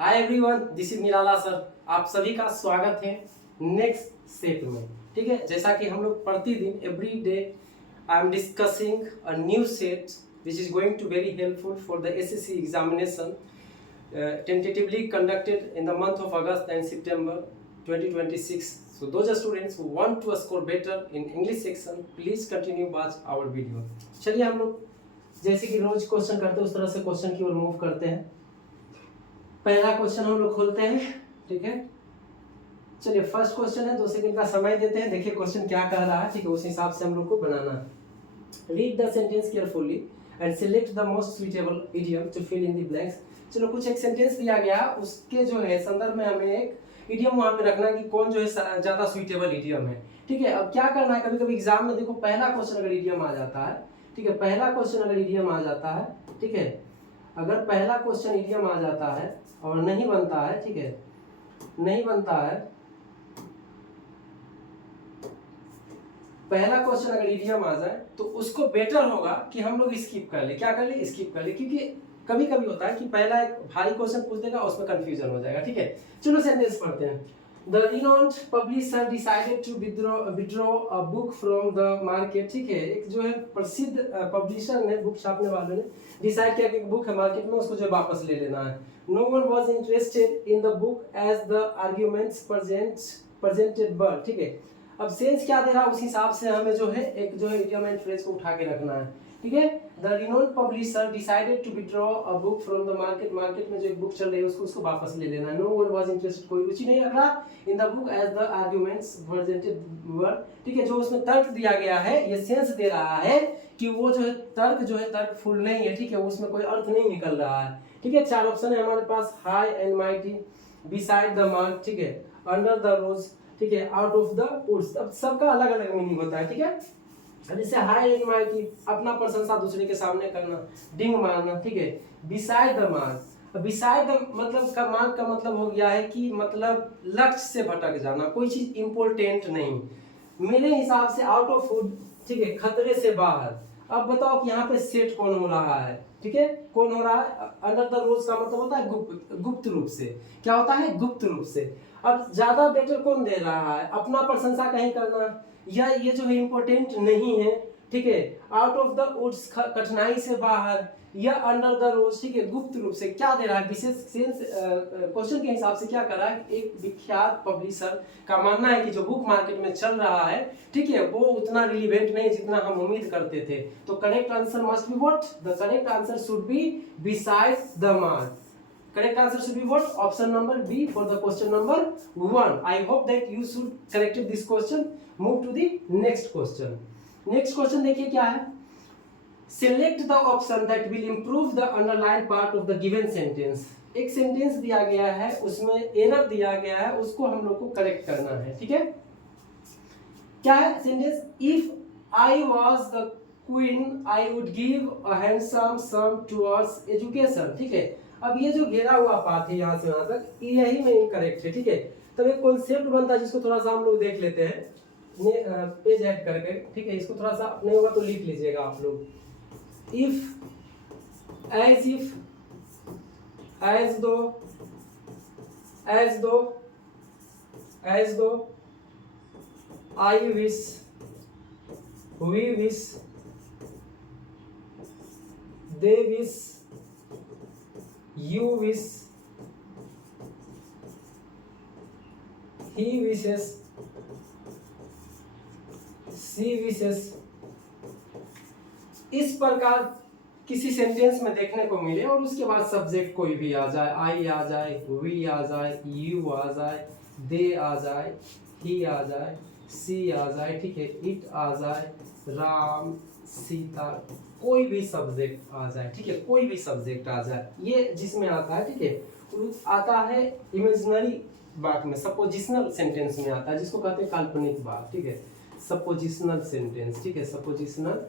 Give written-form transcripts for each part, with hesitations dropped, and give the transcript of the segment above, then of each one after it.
Hi everyone, this is Nirala sir. आप सभी का स्वागत है नेक्स्ट स्टेप में। ठीक है, जैसा कि हम लोग प्रतिदिन every day I am discussing a new set which is going to very helpful for the SSC examination tentatively conducted in the month of August and September 2026. So those students who want to score better in English section, please continue watch our video. चलिए हम लोग जैसे कि रोज question करते हैं उस तरह से क्वेश्चन की ओर मूव करते हैं। पहला क्वेश्चन हम लोग खोलते हैं। ठीक है, चलिए फर्स्ट क्वेश्चन है, 2 सेकंड का समय देते हैं। देखिए क्वेश्चन क्या कह रहा है। ठीक है, उस हिसाब से हम लोग को बनाना है। Read the sentence carefully and select the most suitable idiom to fill in the blanks. चलो कुछ एक सेंटेंस दिया गया, उसके जो है संदर्भ में हमें एक इडियम वहां पे रखना है कि कौन जो है ज्यादा सुइटेबल इडियम है। ठीक है, अब क्या करना है, कभी कभी एग्जाम में देखो पहला क्वेश्चन अगर इडियम आ जाता है, ठीक है, पहला क्वेश्चन अगर इडियम आ जाता है, ठीक है, अगर पहला क्वेश्चन इडियम आ जाता है और नहीं बनता है, ठीक है, नहीं बनता है, पहला क्वेश्चन अगर इडियम आ जाए तो उसको बेटर होगा कि हम लोग स्किप कर ले। क्या कर ले? स्किप कर ले, क्योंकि कभी कभी होता है कि पहला एक भारी क्वेश्चन पूछ देगा, उसमें कंफ्यूजन हो जाएगा। ठीक है, चलो सेंटेंस पढ़ते हैं। The renowned publisher decided to withdraw a book from the market। ठीक है, एक जो है प्रसिद्ध पब्लिशर ने, बुक छापने वाले ने डिसाइड किया कि बुक है मार्केट में, उसको जो वापस ले लेना है। No one was interested in the book as the arguments presented were। ठीक है, अब सेंस क्या दे रहा है उस हिसाब से हमें जो है एक जो है इडियम एंड फ्रेज को उठा के रखना है। ठीक है, the renowned publisher decided to withdraw a book from the market. Market में जो एक बुक चल रही है उसको वापस ले लेना है। नो वन वाज इंटरेस्टेड, कोई रुचि नहीं रख रहा in the book as the arguments presented were. ठीक है, जो उसमें तर्क दिया गया है ये सेंस दे रहा है कि वो जो है तर्क फुल नहीं है। ठीक है, उसमें कोई अर्थ नहीं निकल रहा है। ठीक है, 4 ऑप्शन है हमारे पास, high and mighty, beside the mark, ठीक है, अंडर द रोज, ठीक है, आउट ऑफ द वुड्स। अब सबका अलग अलग मीनिंग होता है। ठीक है, जैसे हाई एंड माइटी अपना प्रशंसा दूसरे के सामने करना, डिंग मारना। ठीक है, beside the mark, beside the मतलब का मार्क का मतलब हो गया है कि मतलब लक्ष्य से भटक जाना, कोई चीज इंपॉर्टेंट नहीं मेरे हिसाब से, आउट ऑफ वुड, ठीक है, खतरे से बाहर। अब बताओ कि यहाँ पे सेट कौन हो रहा है। ठीक है, कौन हो रहा है? अंडर द रोज का मतलब होता है गुप्त रूप से। क्या होता है? गुप्त रूप से। अब ज्यादा बेटर कौन दे रहा है? अपना प्रशंसा कहीं करना, या ये जो है इम्पोर्टेंट नहीं है। ठीक है, आउट ऑफ द वुड्स कठिनाई से बाहर, या अंडर द रोज, ठीक है, गुप्त रूप से। क्या दे रहा है? विशेष सेंस क्वेश्चन के हिसाब से क्या कर रहा है, एक विख्यात पब्लिशर का मानना है कि जो बुक मार्केट में चल रहा है, ठीक है, वो उतना रिलीवेंट नहीं जितना हम उम्मीद करते थे। तो correct answer must be what? The correct answer should be besides the mark. Correct answer should be what? Option number B for the question number 1. I hope that you should corrected this question. Move to the next question. Next question देखिए क्या है? Select the option that will improve the underlined part of the given sentence. एक sentence दिया गया है, उसमें error दिया गया है, उसको हम लोग को करेक्ट करना है। ठीक है, क्या है sentence? If I was the queen, I would give a handsome sum towards education। ठीक है, अब ये जो घेरा हुआ पार्ट है यहाँ से यहाँ तक, यही में इनकरेक्ट है। ठीक है, तब एक कॉन्सेप्ट बनता है जिसको थोड़ा सा हम लोग देख लेते हैं पेज ऐड करके। ठीक है, इसको थोड़ा सा नहीं होगा तो लिख लीजिएगा आप लोग। If, as though, I wish, we wish, they wish, you wish, he wishes, she wishes। इस प्रकार किसी सेंटेंस में देखने को मिले और उसके बाद सब्जेक्ट कोई भी आ जाए, आई आ जाए, वी आ जाए, यू आ जाए, दे आ जाए, ही आ जाए, सी आ जाए, ठीक है, इट आ जाए, राम, सीता, कोई भी सब्जेक्ट आ जाए। ठीक है, कोई भी सब्जेक्ट आ जाए, ये जिसमें आता है। ठीक है, आता है इमेजिनरी बात में, सपोजिशनल सेंटेंस में आता है, जिसको कहते हैं काल्पनिक बात। ठीक है, सपोजिशनल सेंटेंस। ठीक है, सपोजिशनल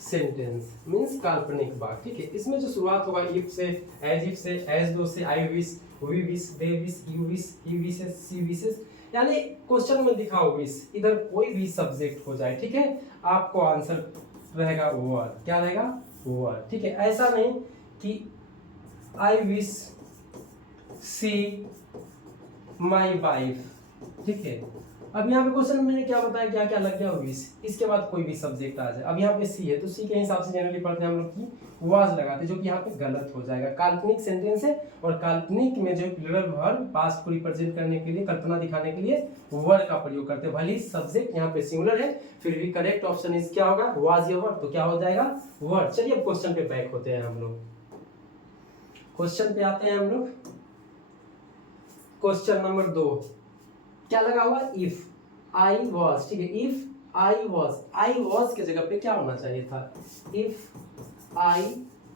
सेंटेंस मींस काल्पनिक बात। ठीक है, इसमें जो शुरुआत होगा इफ से, एज दो से, I wish, we wish, they wish, you wish, he wishes, she wishes, यानी क्वेश्चन में दिखाओ विश, इधर कोई भी सब्जेक्ट हो जाए। ठीक है, आपको आंसर रहेगा वर। क्या रहेगा? वर। ठीक है, ऐसा नहीं कि I wish see my wife, ठीक है। अब यहाँ पे क्वेश्चन में मैंने क्या बताया, क्या क्या लग गया विश, इसके बाद कोई भी सब्जेक्ट आ जाए। अब यहाँ पे सी है तो सी के हिसाब से जनरली पढ़ते हैं हम लोग की वाज लगाते, जो कि यहाँ पे गलत हो जाएगा। काल्पनिक सेंटेंस है और काल्पनिक में जो प्लूरल वर्ब पास्ट को रिप्रेजेंट करने के लिए, कल्पना दिखाने के लिए वर का प्रयोग करते हैं। भले सब्जेक्ट यहाँ पे सिंगुलर है, फिर भी करेक्ट ऑप्शन इज क्या होगा, वाज या वर, तो क्या हो जाएगा वर। चलिए अब क्वेश्चन पे बैक होते हैं हम लोग, क्वेश्चन पे आते हैं हम लोग। क्वेश्चन नंबर 2 क्या लगा हुआ, इफ आई वॉज, ठीक है। इफ आई वॉज के जगह पे क्या होना चाहिए था, इफ आई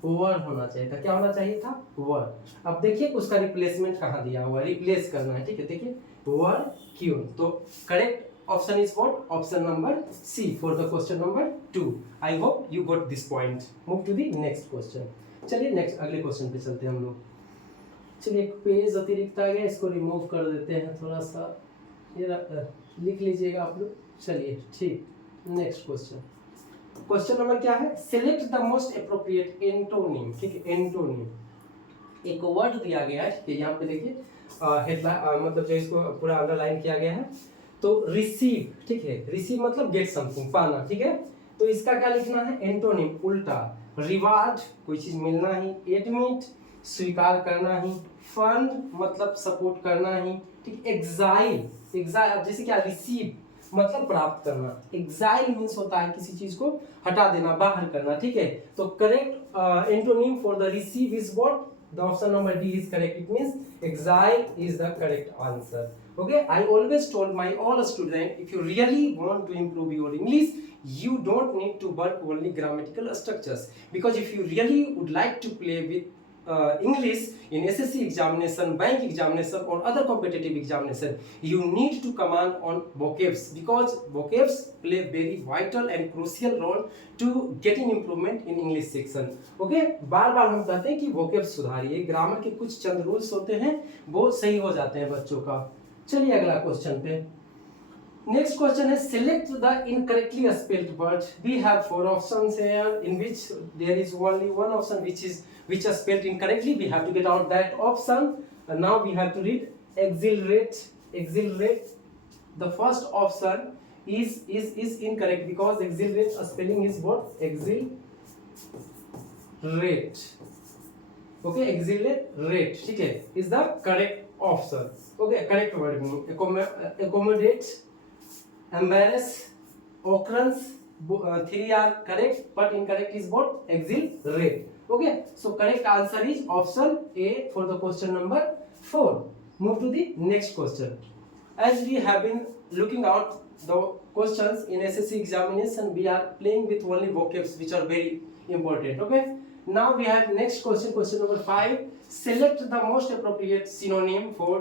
वर होना चाहिए था। क्या होना चाहिए था, वर। अब देखिए उसका रिप्लेसमेंट कहाँ दिया हुआ है, रिप्लेस करना है, ठीक है। देखिए वर क्यों, तो correct option is what, option number C for the question number 2। I hope you got this point. Move to the next question. चलिए नेक्स्ट अगले क्वेश्चन पे चलते हैं हम लोग। चलिए एक पेज अतिरिक्त आ गया, इसको रिमूव कर देते हैं थोड़ा सा, ये लिख लीजिएगा आप लोग। चलिए ठीक, नेक्स्ट क्वेश्चन। क्वेश्चन नंबर क्या है, select the most appropriate antonym, ठीक है। एंटोनिम एक वर्ड दिया गया है, ठीक है। यहाँ पे देखिए हेडलाइन मतलब जो इसको पूरा अंडरलाइन किया गया है, तो रिसीव, ठीक है। रिसीव मतलब गेट समथिंग, पाना, ठीक है। तो इसका क्या लिखना है, एंटोनिम उल्टा। रिवार्ड कोई चीज मिलना ही, एडमिट स्वीकार करना ही, फंड मतलब सपोर्ट करना ही, ठीक। एग्जाइल, एग्जाइल जैसे क्या, रिसीव मतलब प्राप्त करना, एग्जाइल मींस होता है किसी चीज को हटा देना, बाहर करना, ठीक है। तो correct antonym for the receive is what, the option number D is correct. It means exile is the correct answer. Okay, I always told my all students, if you really want to improve your English, you don't need to work only grammatical structures, because if you really would like to play with English in SSC examination, bank examination or other competitive examination, you need to command on vocabs, because vocabs play very vital and crucial role to getting improvement in English section. Okay, बार बार हम कहते हैं कि vocabs सुधारिए, grammar के कुछ चंद rules होते हैं वो सही हो जाते हैं बच्चों का। चलिए अगला क्वेश्चन पे। Next question is select the incorrectly spelled word. We have 4 options here, in which there is only one option which are spelled incorrectly. We have to get out that option. And now we have to read exhilarate. Exhilarate. The first option is incorrect, because exhilarate spelling is what? Exhilarate. Okay, exhilarate, ठीक है, is the correct option. Okay, correct word meaning accommodate, embarrass, occurrence, 3 are correct, but incorrect is what? Exhilarate. Okay, so correct answer is option A for the question number 4. Move to the next question. As we have been looking out the questions in SSC examination, we are playing with only vocabs which are very important. Okay, now we have next question, question number 5. Select the most appropriate synonym for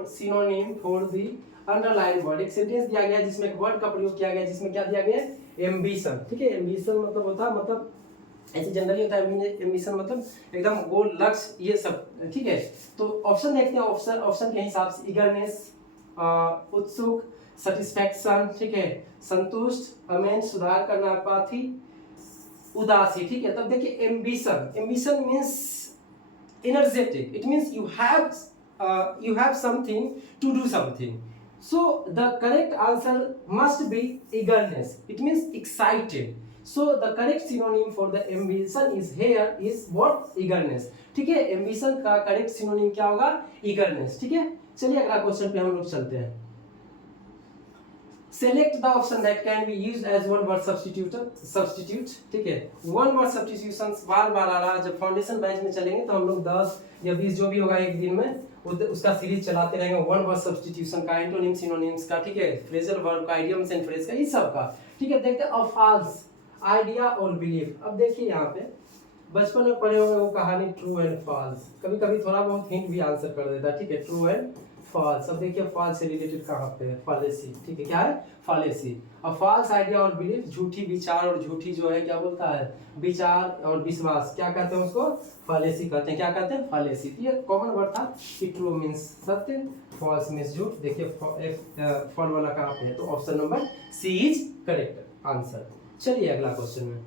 the underline word. एक sentence दिया गया जिसमें एक word का प्रयोग किया गया, जिसमें क्या दिया गया है, एम्बिशन, ठीक है। एम्बिशन मतलब होता है, मतलब ऐसे जनरली होता है एम्बिशन मतलब एकदम गोल, लक्ष्य, ये सब, ठीक है। तो ऑप्शन देखते हैं, ऑप्शन के हिसाब से इगरनेस, उत्सुक, सेटिस्फैक्शन, ठीक है, संतुष्ट, अमेंड सुधार करना, अपाथी, उदासी, ठीक है। तब देखिए ambition, ambition means energetic, it means you have something to do something. So the correct answer must be eagerness, it means excited. So the correct synonym for the ambition is here is what? Eagerness, ठीक है। ambition का correct synonym क्या होगा? eagerness, ठीक है। चलिए अगला question पे हम लोग चलते हैं। Select the option that can be used as one word substitute, ठीक है। one word substitutions बार बार आ रहा है, जब फाउंडेशन बैच में चलेंगे तो हम लोग 10 या 20 जो भी होगा एक दिन में उसका सीरीज चलाते रहेंगे, वन वर्ड सब्स्टिट्यूशन का, एंटोनिम सिनोनिम्स का, ठीक है, फ्रेजल वर्ब का, इडियम्स एंड फ्रेज का, ये सब का, ठीक है। देखते हैं अब फॉल्स, आइडिया और बिलीफ। अब देखिए यहाँ पे बचपन में पढ़े होंगे वो कहानी ट्रू एंड फॉल्स, कभी कभी थोड़ा बहुत हिंट भी आंसर कर देता है, ठीक है, ट्रू एंड फॉल्स। अब देखिए फॉल्स से रिलेटेड कहाँ पे है, फालेसी, ठीक है, क्या है, फालेसी। अब फॉल्स आइडिया और बिलीफ, झूठी विचार और झूठी जो है क्या बोलता है, विचार और विश्वास, क्या कहते हैं उसको, फालेसी कहते हैं। क्या कहते हैं, फालेसी। ये कॉमन वर्ड था कि ट्रू मींस सत्य, फॉल्स मींस झूठ। देखिए फॉल वाला कहाँ पे है, तो option number C is correct answer. चलिए अगला क्वेश्चन में।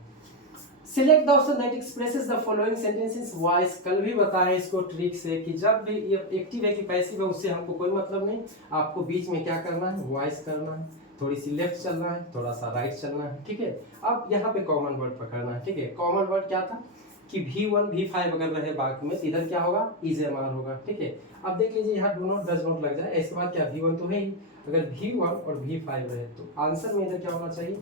Select the option that expresses the following sentences voice. कल भी बताया इसको ट्रिक से कि जब भी ये एक्टिव है कि पैसिव है उससे हमको कोई मतलब नहीं, आपको बीच में क्या करना है, वॉइस करना है, थोड़ी सी लेफ्ट चलना है, थोड़ा सा राइट चलना है, ठीक है। अब यहाँ पे कॉमन वर्ड पकड़ना है, ठीक है। कॉमन वर्ड क्या था कि V1 V5 अगर रहे वाक्य में, इधर क्या होगा, इज एम आर होगा, ठीक है। अब देख लीजिए यहाँ डू नॉट डज नॉट लग जाए, इसके बाद क्या V1 तो है ही, अगर V1 और V5 रहे तो आंसर में इधर क्या होना चाहिए,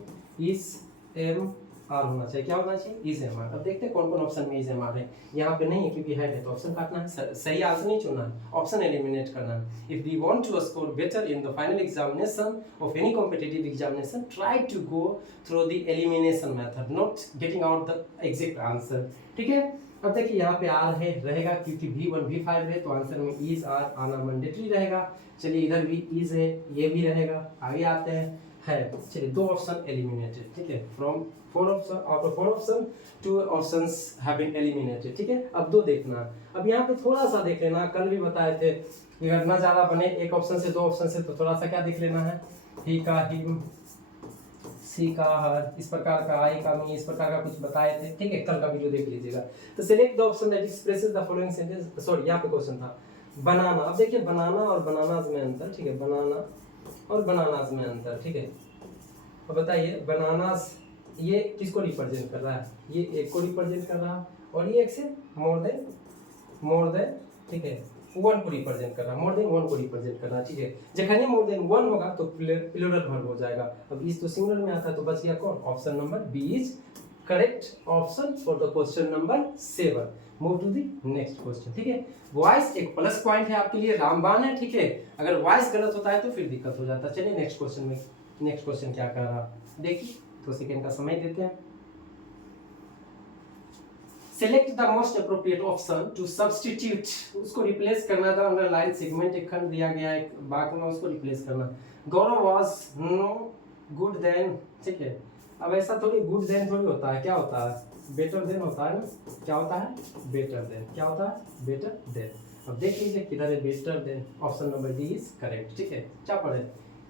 इज एम आर होना चाहिए। क्या होना चाहिए, इज एम आर। अब देखते हैं कौन कौन ऑप्शन में इज एम आर है। यहाँ पे नहीं है क्योंकि है तो ऑप्शन काटना है, सही आंसर नहीं चुनना है, ऑप्शन एलिमिनेट करना है। If we want to score better in the final examination of any competitive examination, try to go through the elimination method, not getting out the exact answer, ठीक है। अब देखिए यहाँ पे आर है रहेगा क्योंकि V1 V5 है तो आंसर में इज आर आना मैंडेटरी रहेगा। चलिए इधर भी इज है, ये भी रहेगा। आगे आते हैं है, चलिए दो ऑप्शन एलिमिनेटेड, ठीक है। From 4 option, out of 4 option 2 options have been eliminated, ठीक है। अब दो देखना, अब यहाँ पे थोड़ा सा देख लेना, कल भी बताए थे कि अगर ना ज्यादा बने एक ऑप्शन से 2 ऑप्शन से तो थोड़ा सा क्या देख लेना है, ही का हिम, सी का हर, इस प्रकार का आई का मी, इस प्रकार का कुछ बताए थे, ठीक है। कल का वीडियो देख लीजिएगा। तो select the option that expresses the following sentence, sorry यहाँ पे क्वेश्चन था बनाना। अब देखिए बनाना और बनानाज में अंतर, ठीक है, बनाना और बनानाज में अंतर, ठीक है। अब बताइए बनानास ये किसको रिप्रेजेंट कर रहा है, ये एक को रिप्रेजेंट कर रहा है और ये एक से मोर देन, ठीक है, 1 को रिप्रेजेंट कर रहा है, मोर देन 1 को रिप्रेजेंट कर रहा है, ठीक है। जखन ये मोर देन 1 होगा तो प्लूरल वर्ब हो जाएगा। अब इस तो सिंगुलर में आता है तो बच गया कौन, option number B is correct option for the question number 7। Move to the next question, ठीक है। वॉइस एक प्लस पॉइंट है आपके लिए, रामबाण है, ठीक है। अगर वॉइस गलत होता है तो फिर दिक्कत हो जाता है। चलिए नेक्स्ट क्वेश्चन में, नेक्स्ट क्वेश्चन क्या कर रहा देखिए, तो सेकेंड का समय देते हैं। Select the most appropriate option to substitute, उसको रिप्लेस करना था, अंडरलाइन सेगमेंट एक खंड दिया गया है, एक वाक्य में उसको रिप्लेस करना। गौरव वाज नो गुड देन, ठीक है। अब ऐसा थोड़ी गुड देन थोड़ी होता है, क्या होता है, बेटर देन होता है ना, क्या होता है, बेटर देन, क्या होता है, बेटर देन। अब देख लीजिए किधर है better than, option number D is correct, ठीक है। क्या पढ़े,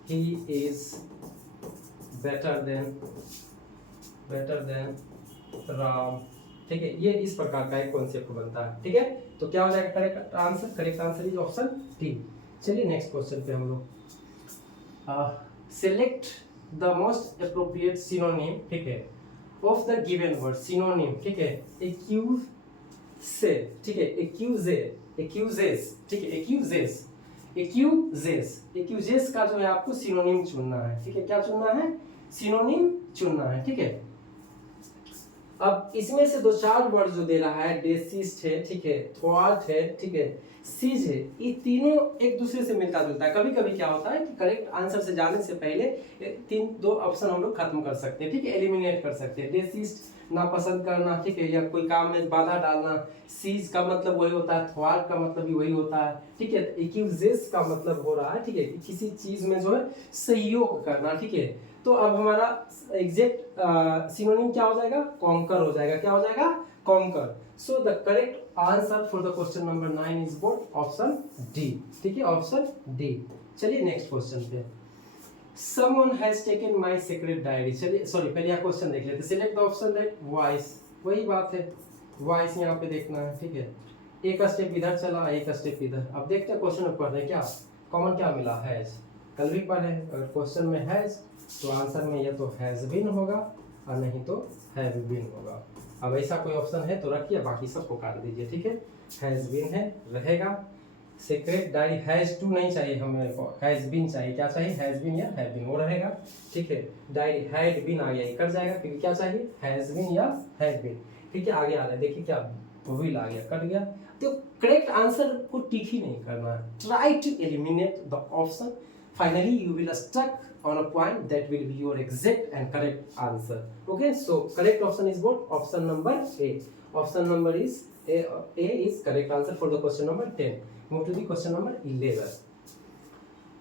he is better than Ram, ठीक है। ये इस प्रकार का एक कॉन्सेप्ट बनता है, ठीक है। तो क्या हो जाएगा correct answer, correct answer is option D. चलिए नेक्स्ट क्वेश्चन पे हम लोग select the most appropriate synonym, ठीक है, of the given word. Synonym, ठीक है, एक्यूज से, ठीक है, एक्यूजेस, ठीक है, एक्यूजेस का जो है आपको सिनोनिम चुनना है, ठीक है। क्या चुनना है, सिनोनिम चुनना है, ठीक है। अब इसमें से 2-4 वर्ड जो दे रहा है, डेसिस्ट है, ठीक है, थ्वार्ट है, ठीक है, सीज है, ये तीनों एक दूसरे से मिलता जुलता है। कभी कभी क्या होता है कि करेक्ट आंसर से जाने से पहले 2 ऑप्शन हम लोग खत्म कर सकते हैं, ठीक है, एलिमिनेट कर सकते हैं। डेसिस्ट नापसंद करना, ठीक है, या कोई काम में बाधा डालना। सीज का मतलब वही होता है, थ्वार्ट का मतलब भी वही होता है, ठीक है। एक्यूजेस का मतलब हो रहा है, ठीक है, किसी चीज में जो है सहयोग करना, ठीक है। तो अब हमारा एग्जैक्ट सिनोनिम क्या हो जाएगा, कॉन्कर हो जाएगा, क्या हो जाएगा, conquer. So the correct answer for the question number 9 is both option D, ठीक है, ऑप्शन डी। चलिए नेक्स्ट क्वेश्चन पे, someone has taken my secret diary। चलिए सॉरी पहले यहाँ क्वेश्चन देख लेते हैं। Select the option that voice, वही बात है, वॉइस यहाँ पे देखना है, ठीक है। एक स्टेप इधर चला, एक स्टेप इधर। अब देखते हैं क्वेश्चन में पढ़ रहे क्या कॉमन क्या मिला, हैज। कल भी पढ़े, अगर क्वेश्चन में हैज तो आंसर में या तो हैज बीन होगा और नहीं तो हैव बीन होगा। अब ऐसा कोई ऑप्शन है तो रखिए, बाकी सबको काट दीजिए, ठीक है। हैज बीन है रहेगा, सीक्रेट डायरी हैज टू नहीं चाहिए हमें, हैज बीन चाहिए। क्या चाहिए, हैज बीन या हैव बीन, वो रहेगा, ठीक है। डायरी हैड बीन आ गया, ये कट जाएगा क्योंकि क्या चाहिए, हैज बीन या हैव बीन, ठीक है। आगे आ रहा है, देखिए क्या विल आ गया, कट गया। तो करेक्ट आंसर को टिक ही नहीं करना है, try to eliminate the option, finally you will stuck on a point that will be your exact and correct answer. Okay, so correct option is what, option number A. Option number is A is correct answer for the question number 10. Move to the question number 11.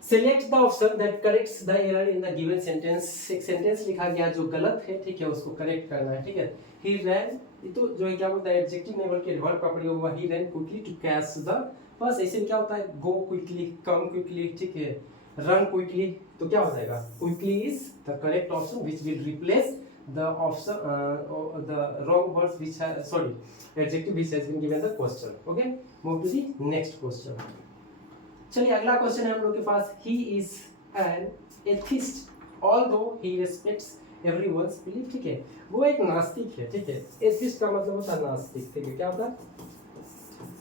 Select the option that corrects the error in the given sentence। एक sentence लिखा गया जो गलत है, ठीक है, उसको correct करना है, ठीक है। He ran, तो जो है क्या बोलता है, एडजेक्टिव नहीं बल्कि वर्ब का प्रयोग हुआ, he ran quickly to catch the बस। ऐसे क्या होता है, go quickly, come quickly, ठीक है, run quickly, तो क्या हो जाएगा, quickly is the correct option which will replace the option the wrong words which have, sorry, adjective which has been given the question. Okay, move to the next question. चलिए अगला question है हम लोग के पास, he is an atheist although he respects everyone's belief. ठीक है, वो एक नास्तिक है. ठीक है, एथिस्ट का मतलब होता है नास्तिक. ठीक है, क्या होता है?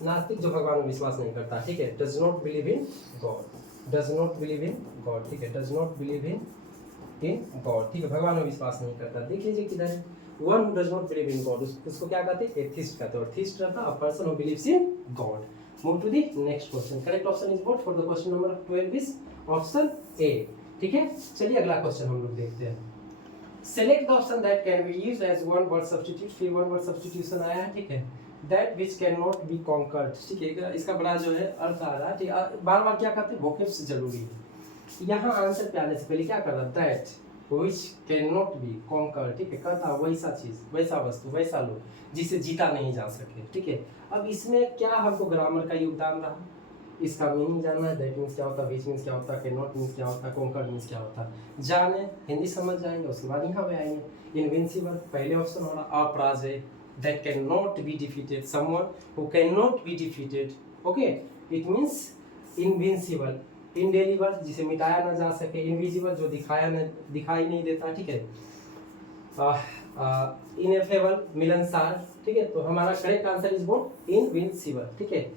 नास्तिक, जो भगवान में विश्वास नहीं करता. ठीक है, does not believe in God, does not believe in God. ठीक है, does not believe in God. ठीक है, भगवान में विश्वास नहीं करता. देख लीजिए किधर है, one who does not believe in God, उसको क्या कहते हैं? एथिस्ट कहते हैं. और एथिस्ट रहता है a person who believes in God. Move to the next question. Correct option is what for the question number 12 is option A. ठीक है, चलिए अगला क्वेश्चन हम लोग देखते हैं. Select the option that can be used as one word substitute. फिर one word substitution आया है. ठीक है, that which cannot be conquered. ठीक है, इसका बड़ा जो है अर्थ आ रहा है. ठीक है, बार बार क्या कहते हैं? vocabs जरूरी है. यहाँ आंसर पे आने से पहले क्या कर रहा है? that which cannot be conquered. ठीक है, कहता वैसा चीज, वैसा वस्तु, वैसा लोग जिसे जीता नहीं जा सके. ठीक है, अब इसमें क्या हमको ग्रामर का योगदान रहा? इसका मीनिंग जानना है. दैट मीन्स क्या होता है, विच मीन्स क्या होता है, कैन नॉट मीन्स क्या होता है, कॉन्कर्ड मीन्स क्या होता है. जाने हिंदी समझ जाएंगे, उसके बाद यहाँ पे आएंगे. इनविंसिबल पहले ऑप्शन हो रहा, अपराजय, that can not be defeated, someone who can not be defeated. Okay, it means invincible. Indelible, जिसे मिटाया ना जा सके. इनविजिबल, जो दिखाई नहीं देता. ठीक है, इनएफेबल, मिलनसार. ठीक है, तो हमारा correct answer is both invincible. ठीक है,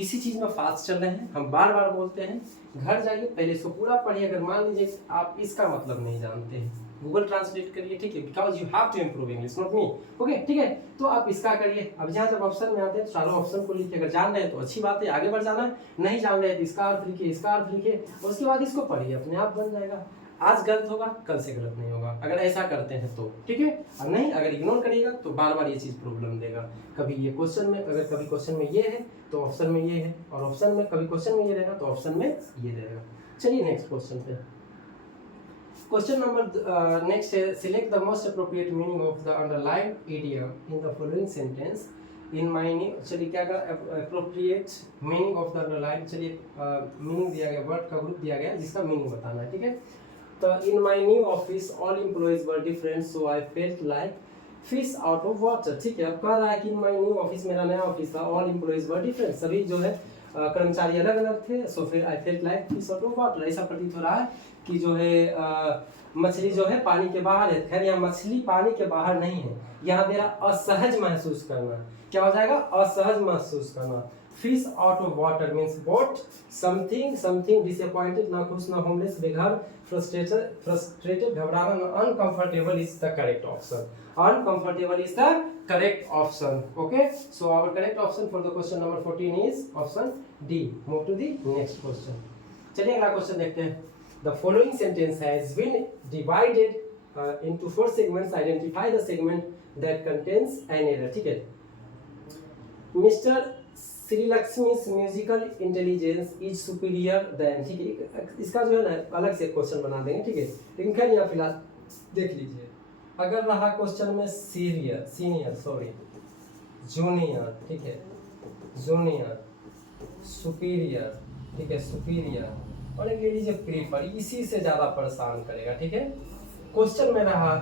इसी चीज में फास्ट चल रहे हैं, हम बार बार बोलते हैं. घर जाइए, पहले इसको पूरा पढ़िए. अगर मान लीजिए आप इसका मतलब नहीं जानते हैं, गूगल ट्रांसलेट करिए. ठीक है, because you have to improve English, not me. Okay, ठीक है, तो आप इसका करिए. अब जहाँ जब ऑप्शन में आते हैं तो चारों ऑप्शन को लिखिए. अगर जान रहे हैं तो अच्छी बात है, आगे बढ़ जाना है. नहीं जान रहे हैं तो इसका अर्थ लिखिए, इसका अर्थ लिखिए, और उसके बाद इसको पढ़िए, अपने आप बन जाएगा. आज गलत होगा, कल से गलत नहीं होगा अगर ऐसा करते हैं तो. ठीक है, और नहीं अगर इग्नोर करिएगा तो बार बार ये चीज़ प्रॉब्लम देगा. कभी ये क्वेश्चन में, अगर कभी क्वेश्चन में ये है तो ऑप्शन में ये है, और ऑप्शन में कभी क्वेश्चन में ये रहेगा तो ऑप्शन में ये रहेगा. चलिए नेक्स्ट क्वेश्चन पे. क्वेश्चन नंबर नेक्स्ट है, select the most appropriate meaning of the underlined idiom in the following sentence in mining. चलिए क्या कर, appropriate meaning of the underlined. चलिए मीनिंग दिया गया, वर्ड का ग्रुप दिया गया जिसका मीनिंग बताना है. ठीक है, तो in my new office all employees were different so I felt like fish out of water. ठीक है, अब कह रहा है कि इन माई न्यू ऑफिस, मेरा नया ऑफिस था, ऑल एम्प्लॉइज वर डिफरेंट, सभी जो है कर्मचारी अलग अलग थे. सो फिर आई felt like fish out of water, ऐसा प्रतीत हो रहा है कि जो है मछली जो है पानी के बाहर है. खैर यहाँ मछली पानी के बाहर नहीं है, यहाँ मेरा असहज महसूस करना. क्या हो जाएगा? असहज महसूस करना. Fish out of water means but something disappointed, ना खुश ना होमलेस, बेघर, फ्रस्ट्रेटेड, घबराना. Uncomfortable is the correct option. Uncomfortable is the correct option. Okay, so our correct option for the question number 14 is option D. Move to the next question. चलिए अगला question देखते हैं. The following sentence has been divided into 4 segments. Identify the segment that contains an error. ठीक है, Mr. Shri लक्ष्मी's musical intelligence is superior than. ठीक है, इसका जो है ना अलग से क्वेश्चन बना देंगे. ठीक है, लेकिन खैर यहाँ फिलहाल देख लीजिए. अगर रहा क्वेश्चन में सीनियर सॉरी जूनियर. ठीक है, जूनियर, सुपीरियर. ठीक है, सुपीरियर, और एक ले लीजिए प्रीफर. इसी से ज्यादा परेशान करेगा. ठीक है, क्वेश्चन में रहा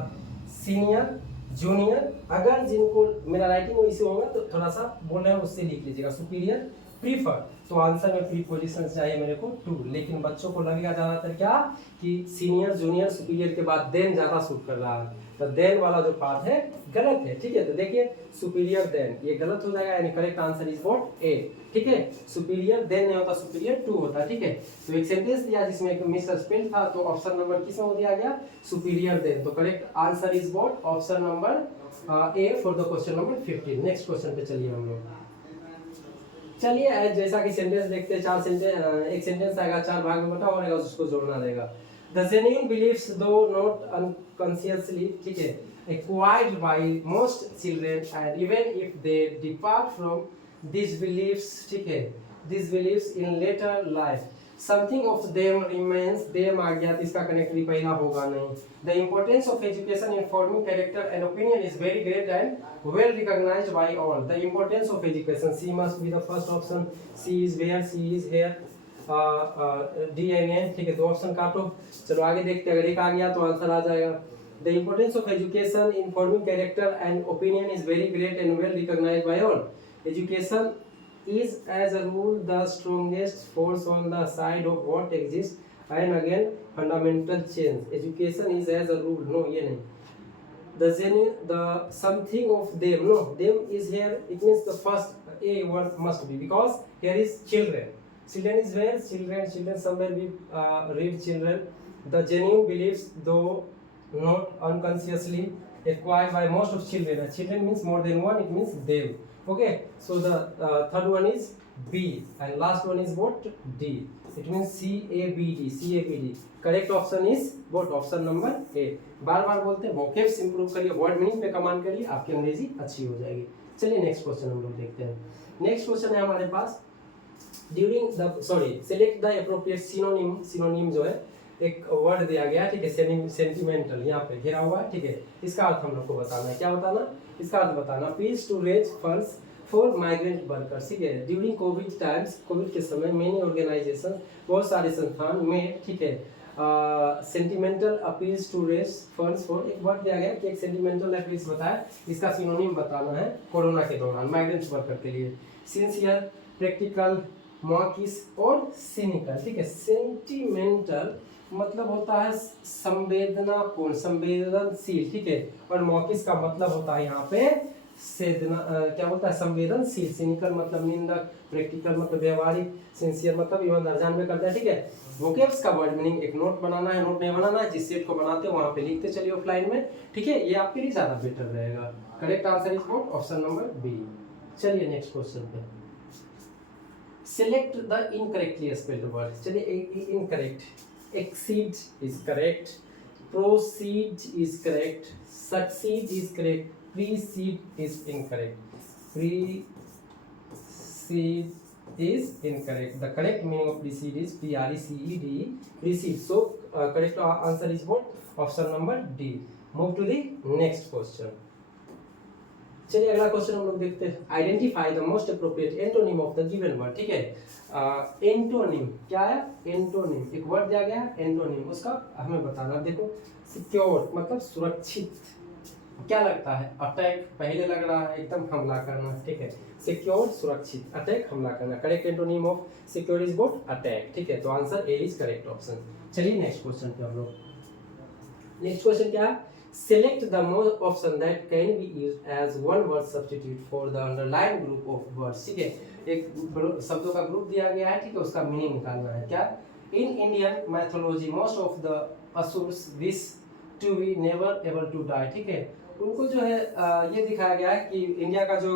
सीनियर, जूनियर. अगर जिनको मेरा राइटिंग में इश्यू होगा तो थोड़ा सा बोल रहे हैं उससे लिख लीजिएगा. सुपीरियर, प्रीफर, तो आंसर में प्रीपोजिशन चाहिए मेरे को टू. लेकिन बच्चों को लगेगा ज्यादातर क्या कि सीनियर, जूनियर, सुपीरियर के बाद देन ज्यादा सूट कर रहा है, तो देन वाला जो पार्ट है गलत है. ठीक है, तो देखिए सुपीरियर देन ये गलत हो जाएगा, यानी करेक्ट आंसर इज व्हाट? ए. ठीक है, सुपीरियर देन नहीं होता, सुपीरियर टू होता है. ठीक है, तो एक सेंटेंस दिया जिसमें एक मिस स्पेल था, तो ऑप्शन नंबर किस में दिया गया? Superior than. तो correct answer is what? Option number A for the question number 15. Next question पे चलिए हम लोग. चलिए जैसा कि सेंटेंस देखते हैं, चार सेंटेंस, एक सेंटेंस आएगा, 4 भाग में बटा होगा, उसको जोड़ना रहेगा. The genuine beliefs, though not unconsciously, ठीक है, acquired by most children, and even if they depart from these beliefs, ठीक है, these beliefs in later life, something of them remains. them आ गया तो इसका कनेक्टरी पहला होगा नहीं. The importance of education in forming character and opinion is very great and well recognized by all. The importance of education, C must be the first option. C is where, C is here. DNA. ठीक है, 2 option काटो. चलो आगे देखते हैं, अगर एक आ गया तो आंसर आ जाएगा. The importance of education in forming character and opinion is very great and well recognized by all. Education is as a rule the strongest force on the side of what exists and again fundamental change. Education is as a rule, no ये नहीं. The something of them, no, them is here, it means the first a word must be, because here is children. Children is where? Children somewhere we read children. The genuine beliefs, though not unconsciously acquired by most of children. Children means more than one, it means them. Okay, so the third one is B and last one is what? D. It means CABD. CABD. Correct option is what? Option number A. बार बार बोलते हैं, vocabs improve करिए, word meaning पे command करिए, आपकी अंग्रेजी अच्छी हो जाएगी. चलिए नेक्स्ट क्वेश्चन हम लोग देखते हैं. नेक्स्ट क्वेश्चन है हमारे पास, during the select the appropriate synonym. Synonym जो है एक वर्ड दिया गया, ठीक है, सेंटिमेंटल यहाँ पे घिरा हुआ है, ठीक है, इसका अर्थ हम लोग को बताना है. क्या बताना? इसका अर्थ बताना. Piece to raise funds for migrant workers, ठीक है. ड्यूरिंग कोविड टाइम्स, कोविड के समय मेनी ऑर्गेनाइजेशन, बहुत सारे संस्थान में, ठीक है, sentimental appeals to raise funds for, एक वर्ड दिया गया कि एक सेंटिमेंटल अपील्स बताया, इसका सिनोनिम बताना है कोरोना के दौरान माइग्रेंट वर्कर के लिए. सिंसियर, प्रैक्टिकल, मॉकिस और सिनिकल, ठीक है. सेंटिमेंटल मतलब होता है संवेदनापूर्ण, संवेदनशील, ठीक है, और मॉकिस का मतलब होता है यहाँ पे क्या होता है? संवेदनशील. सिनिकल मतलब निंदक, प्रैक्टिकल मतलब व्यवहारिक, सिंसियर मतलब ईमानदार, जान में करता है, ठीक है. वोकेब्स का वर्ड मीनिंग एक नोट बनाना है, नोट नहीं बनाना है, जिस सेट को बनाते हो वहां पे लिखते चलिए ऑफलाइन में, ठीक है, ये आपके लिए ज्यादा बेटर रहेगा. Correct answer is what? Option number B. चलिए नेक्स्ट क्वेश्चन पे. Select the incorrectly spelled word. चलिए incorrect. Exceed is correct. Proceed is correct. Succeed is correct. Precede is incorrect. Precede is incorrect. The correct meaning of precede is P-R-E-C-E-D. Precede. So correct answer is what? Option number D. Move to the next question. चलिए अगला question हम लोग देखते हैं. Identify the most appropriate antonym of the given word, ठीक है. Antonym क्या है? एंटोनिम एक वर्ड दिया गया है, एंटोनिम, उसका हमें बताना. देखो, सिक्योर मतलब सुरक्षित. क्या लगता है? अटैक पहले लग रहा है, एकदम हमला करना, ठीक है. सिक्योर सुरक्षित, अटैक हमला करना. Correct antonym of secure is what? Attack, ठीक है. तो answer A is correct option. चलिए नेक्स्ट क्वेश्चन पे हम लोग. नेक्स्ट क्वेश्चन क्या है? Select the most option that can be used as one word substitute for the underlying group of words, ठीक है. एक शब्दों का ग्रुप दिया गया है, ठीक है, उसका मीनिंग निकालना है. क्या? In Indian mythology most of the asurs wish to be never able to die, ठीक है. उनको जो है ये दिखाया गया है कि इंडिया का जो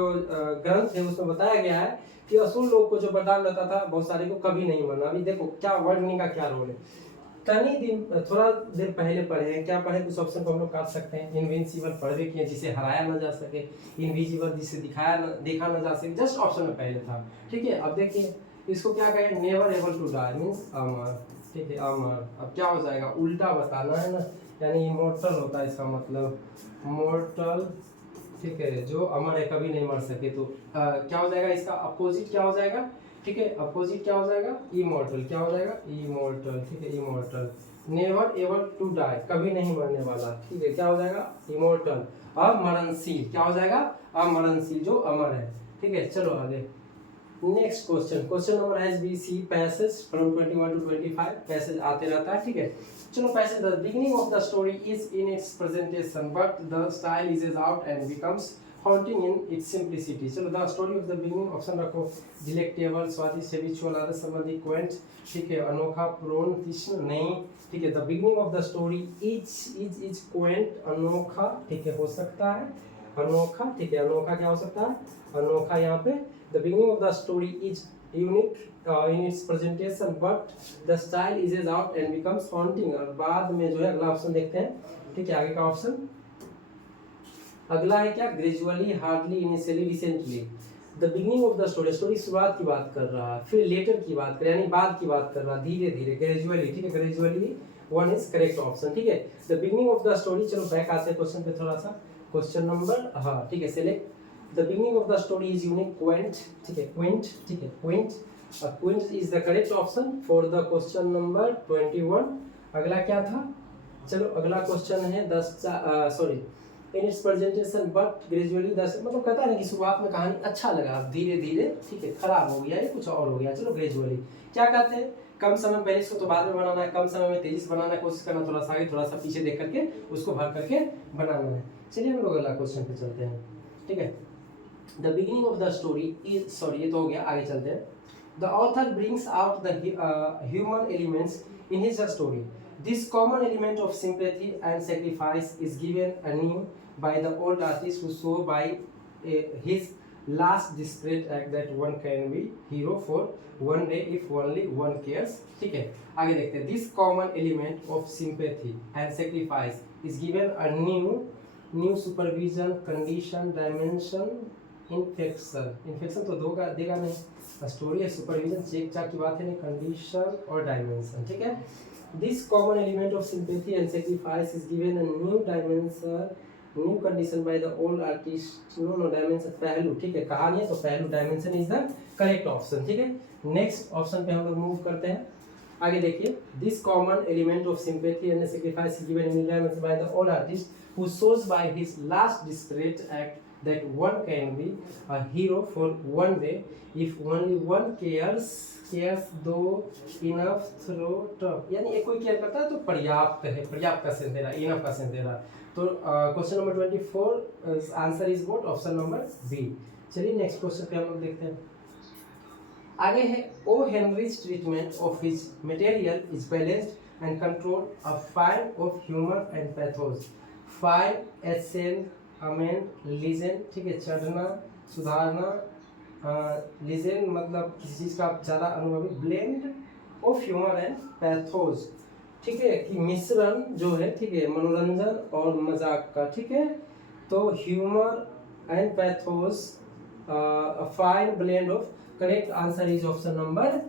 ग्रंथ है उसमें बताया गया है कि असुर लोग को जो वरदान रहता था बहुत सारे को कभी नहीं मरना. अभी देखो क्या वर्ड मीनिंग का क्या रोल है. तनी दिन थोड़ा देर पहले पढ़े हैं, क्या पढ़े? कुछ ऑप्शन को हम लोग काट सकते हैं. इनविंसिबल पढ़ किए, जिसे हराया न जा सके. इनविजिबल, जिसे देखा न जा सके. जस्ट ऑप्शन में पहले था, ठीक है. अब देखिए इसको क्या कहें? Never able to die means अमर, ठीक है, अमर. अब क्या हो जाएगा? उल्टा बताना है ना, यानी इमोर्टल होता है इसका मतलब, मोर्टल, ठीक है, जो अमर है कभी नहीं मर सके. तो क्या हो जाएगा? इसका अपोजिट क्या हो जाएगा? ठीक है, अपोजिट क्या हो जाएगा? इमॉर्टल. क्या हो जाएगा? इमॉर्टल, ठीक है, immortal. Never able to die कभी नहीं मरने वाला, ठीक है, क्या हो जाएगा? इमॉर्टल. अमरणशील क्या हो जाएगा? अमरणशील, जो अमर है, ठीक है. चलो आगे next question. Question number S B C passage from 21 to 25 passage आते रहता है, ठीक है. चलो passage. The beginning of the story is in its presentation but the style is out and becomes haunting in its simplicity. चलो the story of the beginning option रखो. Delectable, स्वादिष्ट, habitual, आदत संबंधी, क्वेंट, ठीक है, अनोखा, प्रोन, तीक्ष्ण, नहीं, ठीक है. The beginning of the story is Quint, अनोखा, ठीक है, हो सकता है अनोखा, ठीक है. अनोखा क्या हो सकता है? अनोखा यहाँ पे. The beginning of the story is unique in its presentation but the style is out and becomes haunting. और बाद में जो है अगला ऑप्शन देखते हैं, ठीक है. आगे का ऑप्शन अगला है क्या? Gradually, hardly, initially, recently. The beginning of the story, story शुरुआत की बात कर रहा है, फिर लेटर की बात कर यानी बाद की बात कर रहा है, धीरे धीरे, ग्रेजुअली, ठीक है. Gradually one is correct option, ठीक है. The beginning of the story. चलो बैक आते हैं क्वेश्चन पे थोड़ा सा. क्वेश्चन नंबर, हाँ, ठीक है, select. The beginning of the story is unique, Quint, ठीक है, क्वेंट, ठीक है, Quint. Quint is the correct option for the question number 21. अगला क्या था? चलो अगला क्वेश्चन है 10 इन इट्स प्रेजेंटेशन बट ग्रेजुअली 10 मतलब कहता है ना कि शुरुआत में कहानी अच्छा लगा, अब धीरे धीरे ठीक है खराब हो गया, ये कुछ और हो गया। चलो ग्रेजुअली क्या कहते हैं, कम समय में, पहले इसको तो बाद में बनाना है, कम समय में तेजी से बनाना है, कोशिश करना थोड़ा सा आगे थोड़ा सा पीछे देख करके उसको भर करके बनाना है। चलिए हम लोग अगला क्वेश्चन पे चलते हैं, ठीक है। The beginning of the story is, sorry ये तो हो गया, आगे चलते हैं। The author brings out the human elements in his story. This common element of sympathy and sacrifice is given anew by the old artist who saw by his last desperate act that one can be hero for one day if only one cares. ठीक है, आगे देखते हैं। This common element of sympathy and sacrifice is given a new supervision, condition, dimension, infection तो देगा नहीं, story है, supervision check चाक की बात है नहीं, कंडीशन और डायमेंशन, ठीक है। This common element of sympathy and sacrifice is given a new dimension, new condition by the old artist. No dimension पहलू, ठीक है, कहानी है तो पहलू, dimension is the correct option, ठीक है। नेक्स्ट ऑप्शन पे हम लोग मूव करते हैं, आगे देखिए। This common element of sympathy and sacrifice is given in dimension bye the old artist who shows by his last desperate act that one can be a hero for one day if only one cares though enough through tough, यानी एक कोई care करता है तो पर्याप्त है, पर्याप्त का सेंस दे रहा है, इनफ का सेंस दे रहा है। तो question number 24 answer is what, option number B. चलिए नेक्स्ट क्वेश्चन पे हम लोग देखते हैं, आगे है। O Henry's treatment of his material is balanced and control, a fine of humour and pathos. Fine, ascent, amend, legend, ठीक है, चढ़ना, सुधारना, लीजेंड मतलब किसी चीज़ का ज़्यादा अनुभवी, blend of humour and pathos, ठीक है, कि मिश्रण जो है, ठीक है, मनोरंजन और मजाक का, ठीक है। तो humour and pathos, fine blend of, correct answer is option number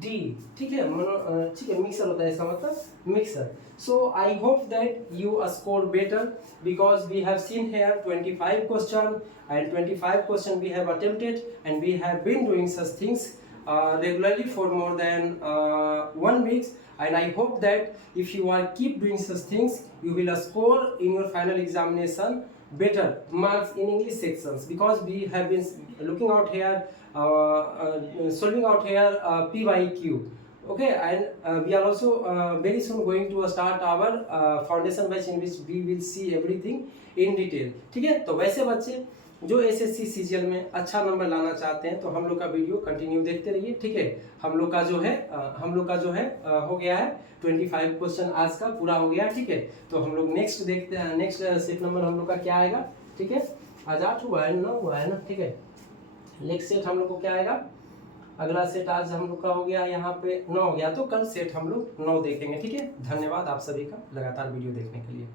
D, ठीक है। ठीक है, मिक्सर होता है इसका मतलब mixer. So I hope that you score better because we have seen here 25 question and 25 question we have attempted and we have been doing such things regularly for more than 1 week, and I hope that if you are keep doing such things you will score in your final examination better marks in English sections, because we have been looking out here solving out here P by Q. Okay, and we are also very soon going to start our foundation batch in which we will see everything in detail, ठीक है। तो वैसे बच्चे जो SSC CGL में अच्छा number लाना चाहते हैं तो हम लोग का वीडियो कंटिन्यू देखते रहिए, ठीक है। हम लोग का जो है हो गया है 25 क्वेश्चन आज का पूरा हो गया, ठीक है। तो हम लोग नेक्स्ट देखते हैं, नेक्स्ट सेट नंबर हम लोग का क्या आएगा, ठीक है। आज 8 हुआ है, 9 हुआ है ना, ठीक है। नेक्स्ट सेट हम लोग को क्या आएगा, अगला सेट आज हम लोग का हो गया यहाँ पे 9 हो गया, तो कल सेट हम लोग 9 देखेंगे, ठीक है। धन्यवाद आप सभी का लगातार वीडियो देखने के लिए।